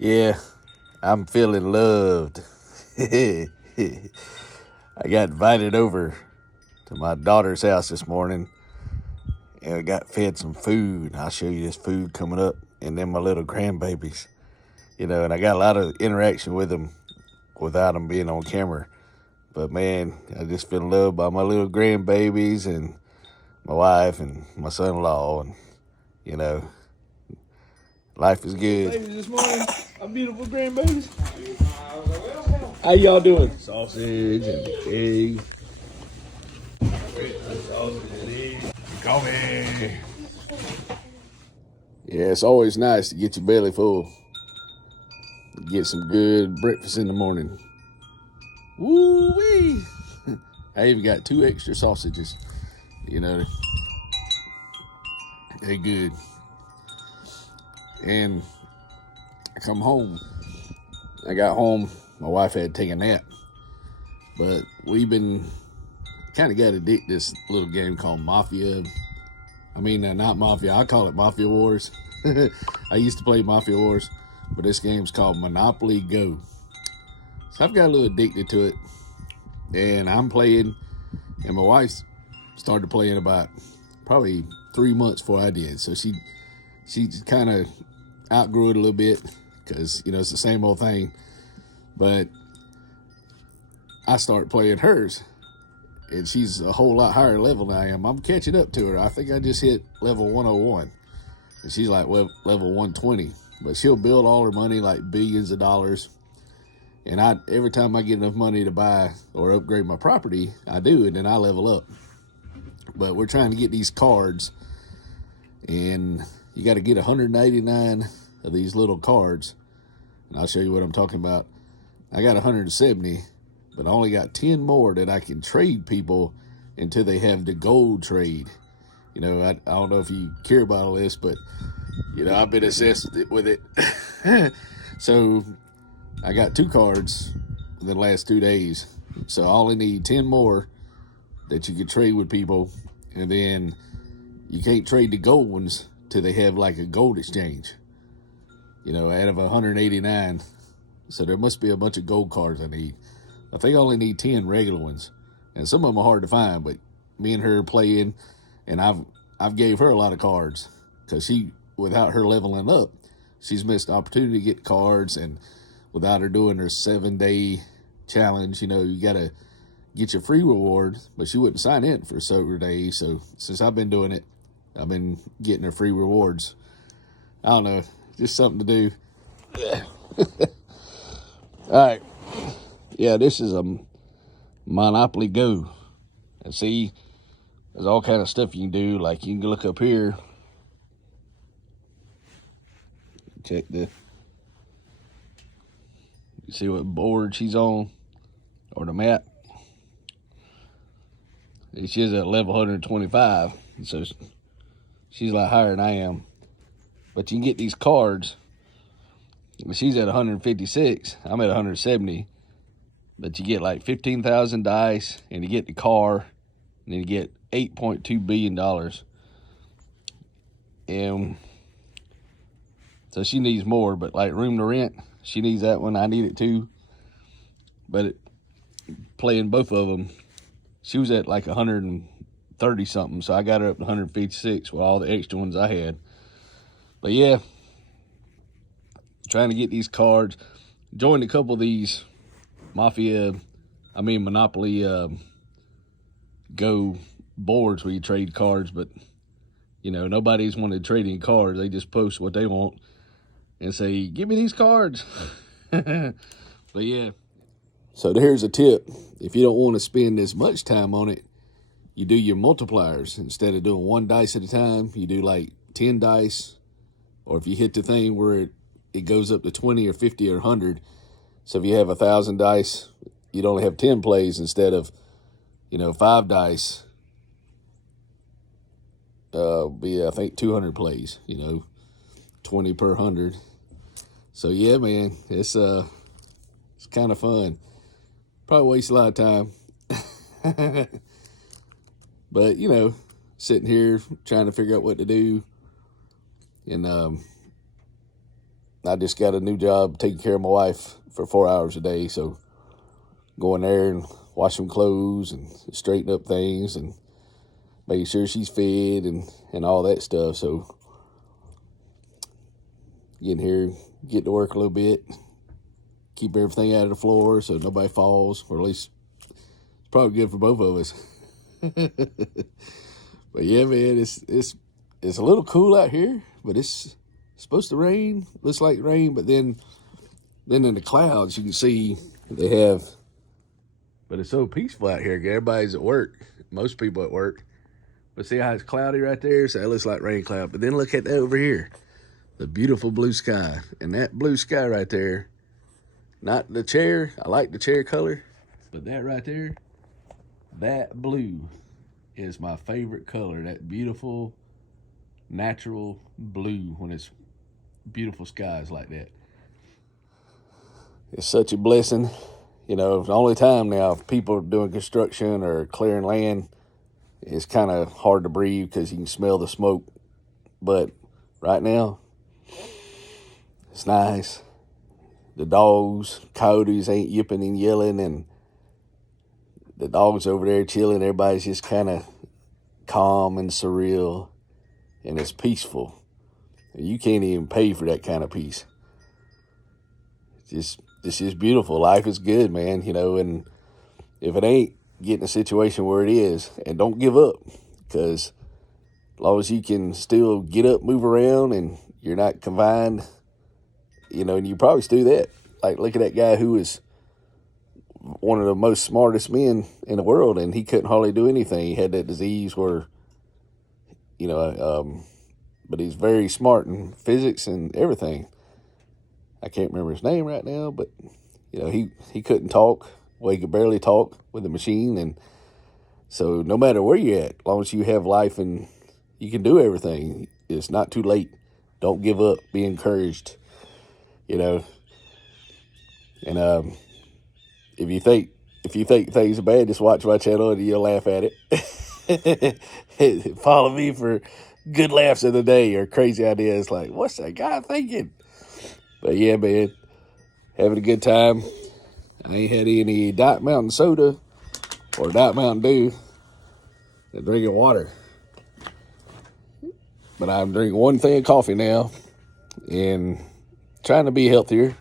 Yeah, I'm feeling loved. I got invited over to my daughter's house this morning and I got fed some food. I'll show you this food coming up, and then my little grandbabies. And I got a lot of interaction with them without them being on camera. But man, I just feel loved by my little grandbabies and my wife and my son-in-law, and you know, life is good. Babies this morning, our beautiful grandbabies. How y'all doing? Sausage and eggs. Sausage and eggs. Coffee. Yeah, it's always nice to get your belly full. Get some good breakfast in the morning. Woo-wee! I even got 2 extra sausages. They're good. And I come home. I got home. My wife had to take a nap. But we've been kind of got addicted to this little game called Mafia. Not Mafia. I call it Mafia Wars. I used to play Mafia Wars, but this game's called Monopoly Go. So I've got a little addicted to it. And I'm playing, and my wife started playing about probably 3 months before I did. So she kind of outgrew it a little bit because, it's the same old thing. But I started playing hers, and she's a whole lot higher level than I am. I'm catching up to her. I think I just hit level 101, and she's like level 120. But she'll build all her money, like billions of dollars. And every time I get enough money to buy or upgrade my property, I do, and then I level up. But we're trying to get these cards, and you got to get 189 of these little cards. And I'll show you what I'm talking about. I got 170, but I only got 10 more that I can trade people until they have the gold trade. I don't know if you care about all this, but, I've been obsessed with it. So I got 2 cards in the last 2 days. So I only need 10 more that you can trade with people. And then you can't trade the gold ones till they have like a gold exchange, out of 189. So there must be a bunch of gold cards I need. I think I only need 10 regular ones. And some of them are hard to find, but me and her are playing, and I've gave her a lot of cards because without her leveling up, she's missed the opportunity to get cards. And without her doing her 7-day challenge, you got to get your free reward, but she wouldn't sign in for certain days. So since I've been doing it, I've been getting her free rewards. I don't know, just something to do. All right. Yeah, this is a Monopoly Go. And see, there's all kind of stuff you can do. Like you can look up here. Check you see what board she's on or the map. She's at level 125, so she's a lot higher than I am. But you can get these cards. She's at 156. I'm at 170. But you get like 15,000 dice, and you get the car, and then you get $8.2 billion. And so she needs more, but like room to rent, she needs that one. I need it too. But playing both of them, she was at like 130 something, so I got her up to 156 with all the extra ones I had. But yeah, trying to get these cards. Joined a couple of these Monopoly Go boards where you trade cards, but nobody's wanted to trade any cards. They just post what they want and say, give me these cards. But yeah. So here's a tip. If you don't want to spend as much time on it, you do your multipliers. Instead of doing 1 dice at a time, you do like 10 dice. Or if you hit the thing where it goes up to 20 or 50 or 100. So if you have 1,000 dice, you'd only have 10 plays instead of, 5 dice. I think 200 plays, 20 per 100. So yeah, man, it's kind of fun. Probably waste a lot of time. But, sitting here trying to figure out what to do. And I just got a new job taking care of my wife for 4 hours a day. So going there and washing clothes and straighten up things and making sure she's fed and all that stuff. So getting here, get to work a little bit, keep everything out of the floor so nobody falls, or at least it's probably good for both of us. But yeah, man, it's a little cool out here, but it's supposed to rain. Looks like rain, but then in the clouds you can see they have. But it's so peaceful out here. Everybody's at work. Most people at work. But see how it's cloudy right there? So that looks like rain cloud. But then look at that over here. The beautiful blue sky. And that blue sky right there, not the chair. I like the chair color. But that right there, that blue is my favorite color. That beautiful, natural blue when it's beautiful skies like that. It's such a blessing. You know, the only time now people doing construction or clearing land, it's kind of hard to breathe because you can smell the smoke. But right now, it's nice. The dogs, coyotes ain't yipping and yelling, and the dogs over there chilling. Everybody's just kind of calm and surreal, and it's peaceful. And you can't even pay for that kind of peace. It's just beautiful. Life is good, man, you know, and if it ain't, get in a situation where it is, and don't give up, because as long as you can still get up, move around, and you're not confined, you know, and you probably still do that. Like, look at that guy who was one of the most smartest men in the world, and he couldn't hardly do anything. He had that disease where, you know, but he's very smart in physics and everything. I can't remember his name right now, but, you know, he couldn't talk. Well, he could barely talk with the machine. And so no matter where you're at, as long as you have life and you can do everything, it's not too late. Don't give up. Be encouraged, you know. And if you think things are bad, just watch my channel and you'll laugh at it. Follow me for good laughs of the day or crazy ideas like, what's that guy thinking? But yeah, man, having a good time. I ain't had any Diet Mountain soda or Diet Mountain Dew. I'm drinking water. But I'm drinking one thing of coffee now and trying to be healthier.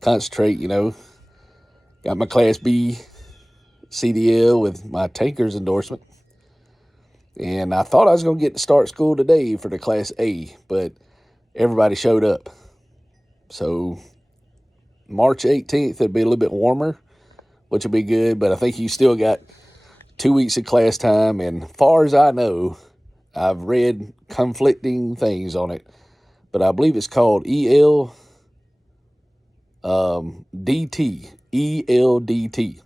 Concentrate, you know. Got my Class B CDL with my Tankers endorsement. And I thought I was going to get to start school today for the Class A, but everybody showed up. So March 18th, it'll be a little bit warmer, which will be good. But I think you still got 2 weeks of class time. And far as I know, I've read conflicting things on it. But I believe it's called ELDT. ELDT.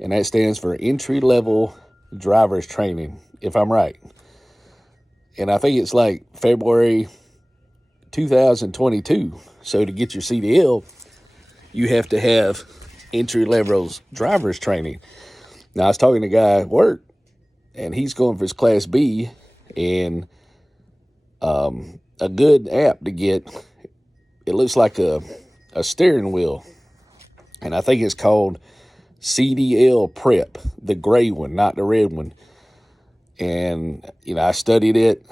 And that stands for Entry-Level Driver's Training, if I'm right. And I think it's like February 2022. So to get your CDL, you have to have entry-level driver's training. Now, I was talking to a guy at work, and he's going for his Class B, and a good app to get, it looks like a steering wheel, and I think it's called CDL Prep, the gray one, not the red one. And, you know, I studied it.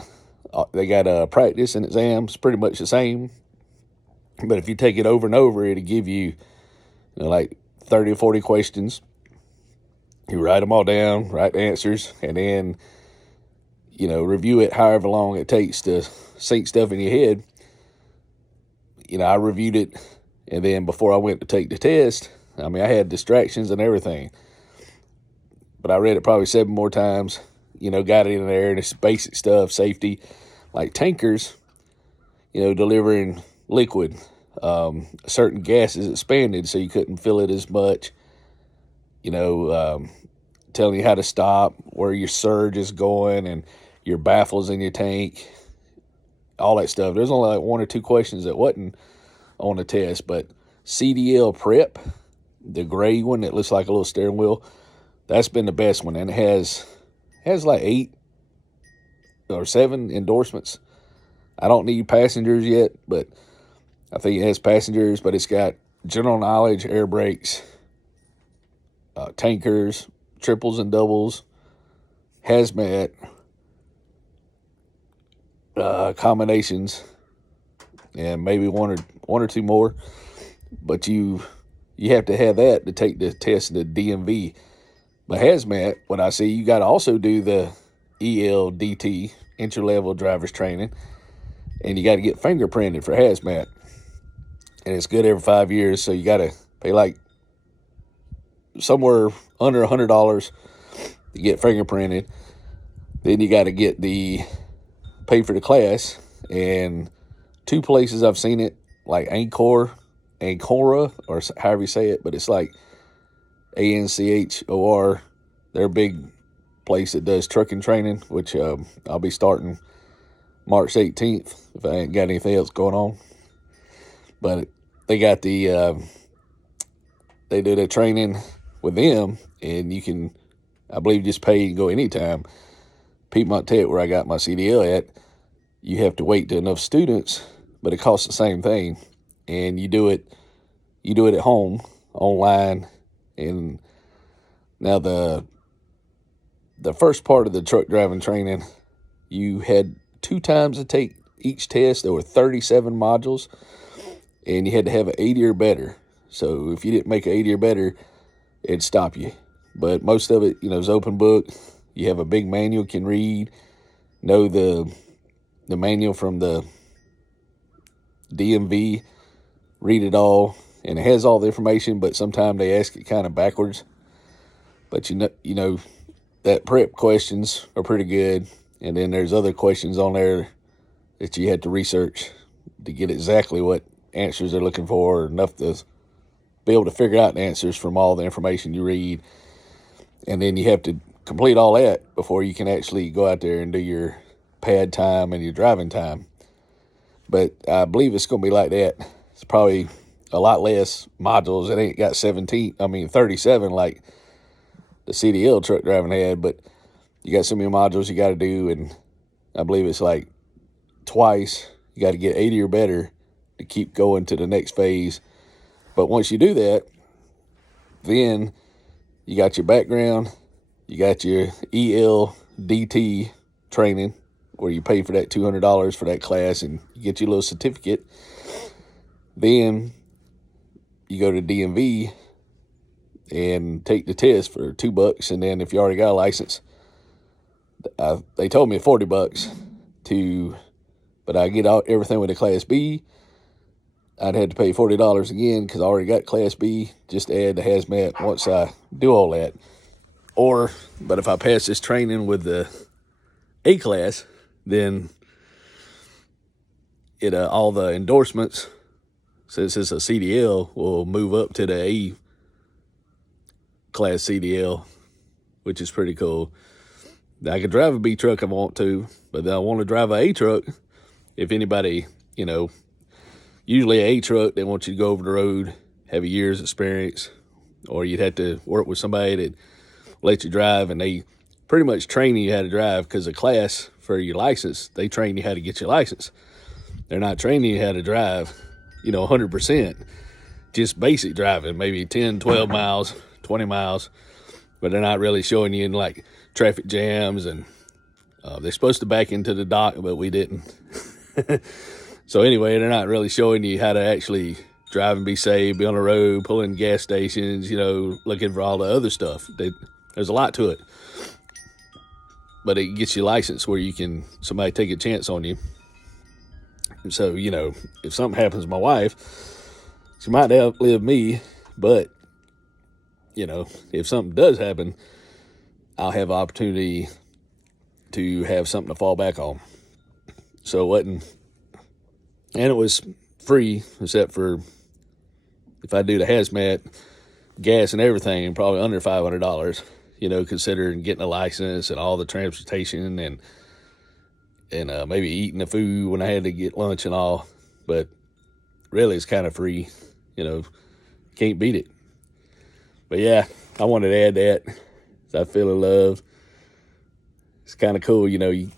They got practice and exams, pretty much the same. But if you take it over and over, it'll give you, like 30 or 40 questions. You write them all down, write the answers, and then, review it however long it takes to sink stuff in your head. I reviewed it, and then before I went to take the test, I had distractions and everything. But I read it probably 7 more times, got it in there, and it's basic stuff, safety, like tankers, delivering liquid. Certain gases expanded, so you couldn't fill it as much. Telling you how to stop, where your surge is going, and your baffles in your tank, all that stuff. There's only like 1 or 2 questions that wasn't on the test, but CDL Prep, the gray one that looks like a little steering wheel, that's been the best one, and it has like 8 or 7 endorsements. I don't need passengers yet, but I think it has passengers, but it's got general knowledge, air brakes, tankers, triples and doubles, hazmat, combinations, and maybe one or two more. But you have to have that to take the test in the DMV. But hazmat, what I see, you got to also do the ELDT, entry-level driver's training, and you got to get fingerprinted for hazmat. And it's good every 5 years, so you got to pay like somewhere under $100 to get fingerprinted. Then you got to pay for the class. And two places I've seen it, like Ancora, or however you say it, but it's like ANCHOR. They're a big place that does trucking training, which I'll be starting March 18th if I ain't got anything else going on. But they got they do the training with them, and you can, I believe, just pay and go anytime. Piedmont Tech, where I got my CDL at, you have to wait to enough students, but it costs the same thing. And you do it at home, online. And now the first part of the truck driving training, you had 2 times to take each test. There were 37 modules, and you had to have an 80 or better. So if you didn't make an 80 or better, it'd stop you. But most of it, is open book. You have a big manual you can read, know the manual from the DMV, read it all, and it has all the information, but sometimes they ask it kind of backwards. But you know that prep questions are pretty good, and then there's other questions on there that you had to research to get exactly what answers they're looking for, or enough to be able to figure out the answers from all the information you read. And then you have to complete all that before you can actually go out there and do your pad time and your driving time. But I believe it's going to be like that. It's probably a lot less modules. It ain't got 37 like the CDL truck driving had, but you got so many modules you got to do, and I believe it's like twice. You got to get 80 or better to keep going to the next phase. But once you do that, then you got your background, you got your ELDT training, where you pay for that $200 for that class, and you get your little certificate. Then you go to DMV and take the test for $2. And then if you already got a license, they told me $40 but I get out everything with a Class B. I'd have to pay $40 again because I already got Class B, just to add the hazmat once I do all that. But if I pass this training with the A class, then all the endorsements, since it's a CDL, will move up to the A class CDL, which is pretty cool. I could drive a B truck if I want to, but I want to drive an A truck. If anybody, usually an A truck, they want you to go over the road, have a year's experience, or you'd have to work with somebody that let you drive, and they pretty much train you how to drive, because a class for your license, they train you how to get your license. They're not training you how to drive, 100%. Just basic driving, maybe 10, 12 miles, 20 miles, but they're not really showing you in like traffic jams, and they're supposed to back into the dock, but we didn't. So anyway, they're not really showing you how to actually drive and be safe, be on the road, pulling gas stations, looking for all the other stuff. There's a lot to it. But it gets you licensed where somebody take a chance on you. And so, if something happens to my wife, she might outlive me, but, if something does happen, I'll have opportunity to have something to fall back on. So it wasn't, and it was free, except for if I do the hazmat, gas and everything, probably under $500, considering getting a license and all the transportation and maybe eating the food when I had to get lunch and all. But really, it's kind of free, can't beat it. But yeah, I wanted to add that. I feel in love. It's kind of cool, you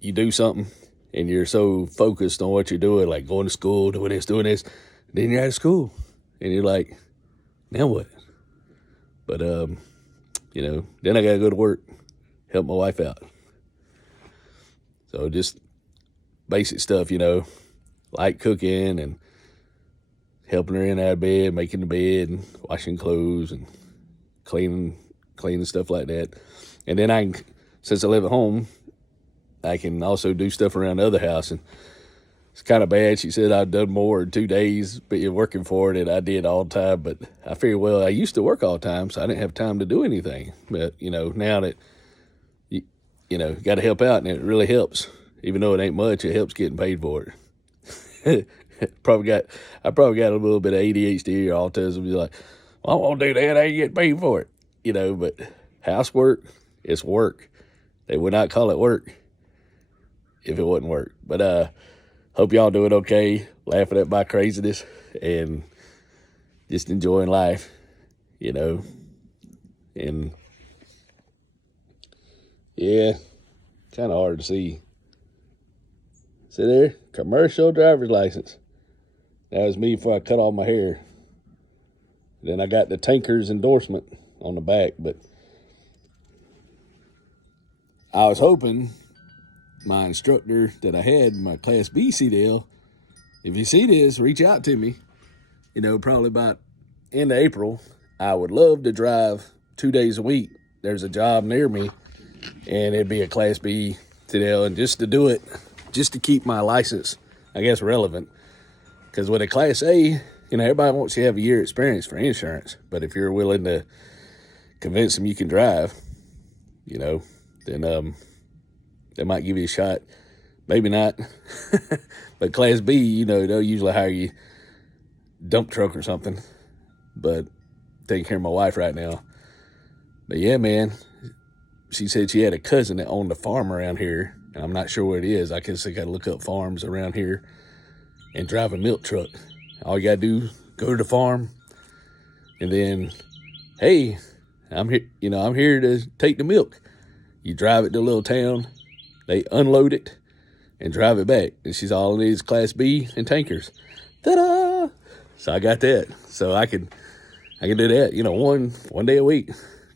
do something and you're so focused on what you're doing, like going to school, doing this. Then you're out of school, and you're like, now what? But, you know, then I got to go to work, help my wife out. So just basic stuff, you know, like cooking and helping her in out of bed, making the bed, and washing clothes and cleaning stuff like that. And then since I live at home, I can also do stuff around the other house. And it's kind of bad. She said I've done more in 2 days, but you're working for it, and I did all the time. But I figured, well, I used to work all the time, so I didn't have time to do anything. But, you know, now that, you know, got to help out, and it really helps. Even though it ain't much, it helps getting paid for it. I probably got a little bit of ADHD or autism. You're like, well, I won't do that. I ain't getting paid for it. You know, but housework, it's work. They would not call it work if it wouldn't work. But hope y'all doing okay, laughing at my craziness and just enjoying life, you know. And yeah, kind of hard to see. See there, commercial driver's license. That was me before I cut all my hair. Then I got the Tanker's endorsement on the back, but I was hoping my instructor that I had, my Class B CDL, if you see this, reach out to me. You know, probably about end of April. I would love to drive 2 days a week. There's a job near me, and it'd be a Class B CDL, and just to do it, just to keep my license, I guess, relevant. Because with a Class A, you know, everybody wants you to have a year experience for insurance. But if you're willing to convince them you can drive, you know, then they might give you a shot. Maybe not. But Class B, you know, they'll usually hire you dump truck or something. But taking care of my wife right now. But yeah, man, she said she had a cousin that owned a farm around here. And I'm not sure what it is. I guess I got to look up farms around here and drive a milk truck. All you got to do, go to the farm, and then, hey, I'm here. You know, I'm here to take the milk. You drive it to a little town, they unload it, and drive it back. And she's all needs Class B and tankers. Ta-da! So I got that. So I can do that. You know, one day a week.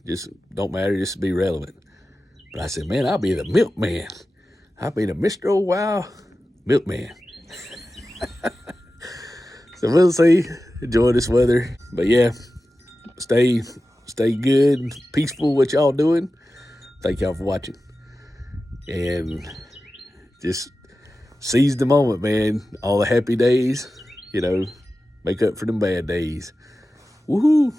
Just don't matter. Just to be relevant. But I said, man, I'll be the milkman. I'll be the Mr. Oh Wow milkman. So we'll see. Enjoy this weather. But yeah, stay good, peaceful what y'all doing. Thank y'all for watching. And just seize the moment, man. All the happy days, you know, make up for them bad days. Woohoo!